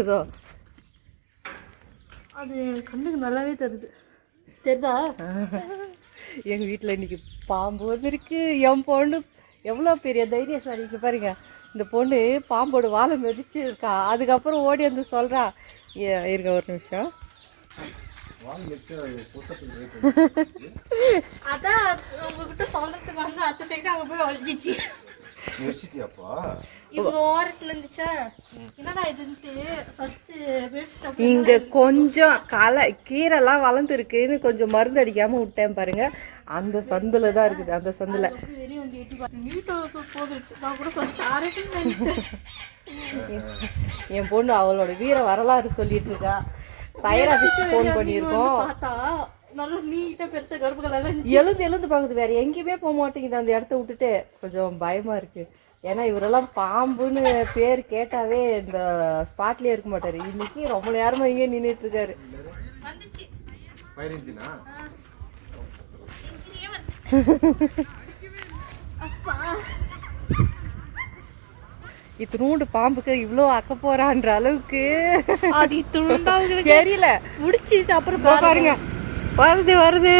ஏதோ அது கண்ணுக்கு நல்லாவே தெரியுது. தெரியுதா? எங்கள் வீட்டில் இன்னைக்கு பாம்பு வந்துருக்கு. என் பொண்ணு எவ்வளோ பெரிய தைரியசாலி. இங்கே பாருங்க, இந்த பொண்ணு பாம்போட வாழை மிதிச்சு இருக்கா. அதுக்கப்புறம் ஓடி வந்து சொல்கிறா, இருங்க ஒரு நிமிஷம். அதான் உங்ககிட்ட சொல்றதுக்கு வந்து அத்தை சைடு அங்கே போய் ஒழிஞ்சிச்சு. ஓரத்துல இருந்துச்சா என்னடா இதுன்ட்டு இங்க கொஞ்சம் கீரைலாம் வளர்ந்துருக்குன்னு கொஞ்சம் மருந்து அடிக்காம விட்டேன் பாருங்க. அந்த சந்துல தான் இருக்குது. அந்த சந்துல என் பொண்ணு அவளோட வீர வரலாறு சொல்லிட்டு இருக்கா. ஃபயர் ஆஃபீஸ் ஃபோன் பண்ணியிருக்கோம். எழுந்து பார்க்குது, வேற எங்கேயுமே போக மாட்டேங்குது அந்த இடத்த விட்டுட்டு. கொஞ்சம் பயமா இருக்கு. ஏன்னா இவரெல்லாம் பாம்புன்னு பேர் கேட்டாவே இந்த ஸ்பாட்லயே இருக்க மாட்டாரு. இன்னைக்கு ரொம்ப நேரமா இங்கே நின்றுட்டு இருக்காரு. இத்தினூண்டு பாம்புக்கு இவ்வளோ அக்க போறான்ற அளவுக்கு தெரியல. முடிச்சிட்டு அப்புறம் பாருங்க, வருது வருது.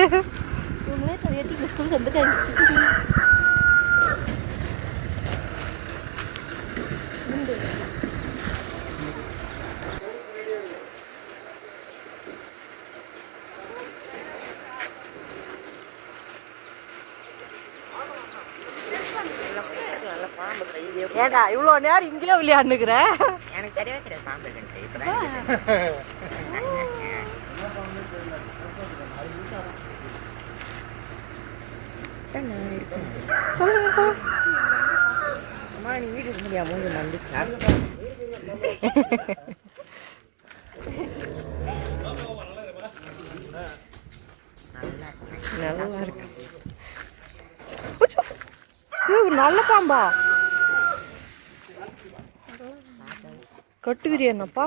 ஏடா இவ்வளோ நேரம் இங்கேயே விளையாண்டுக்கிற? எனக்கு தெரியவே தெரியாது பாம்பு இருக்குன்ட்டு. அம்மா நீ வீடு இருக்க முடியாது, மூஞ்சி மண்டிச்சா? நல்லா இருக்கு. நல்ல பாம்பா? கட்டுவிரி என்னப்பா?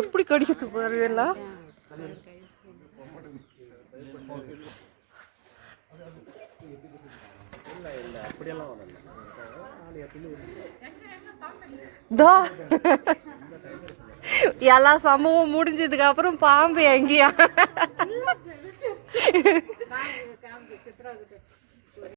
எப்படி கடிக்கிறது பாருங்களா? எல்லா சம்பவம் முடிஞ்சதுக்கு அப்புறம் பாம்பு எங்கேயா?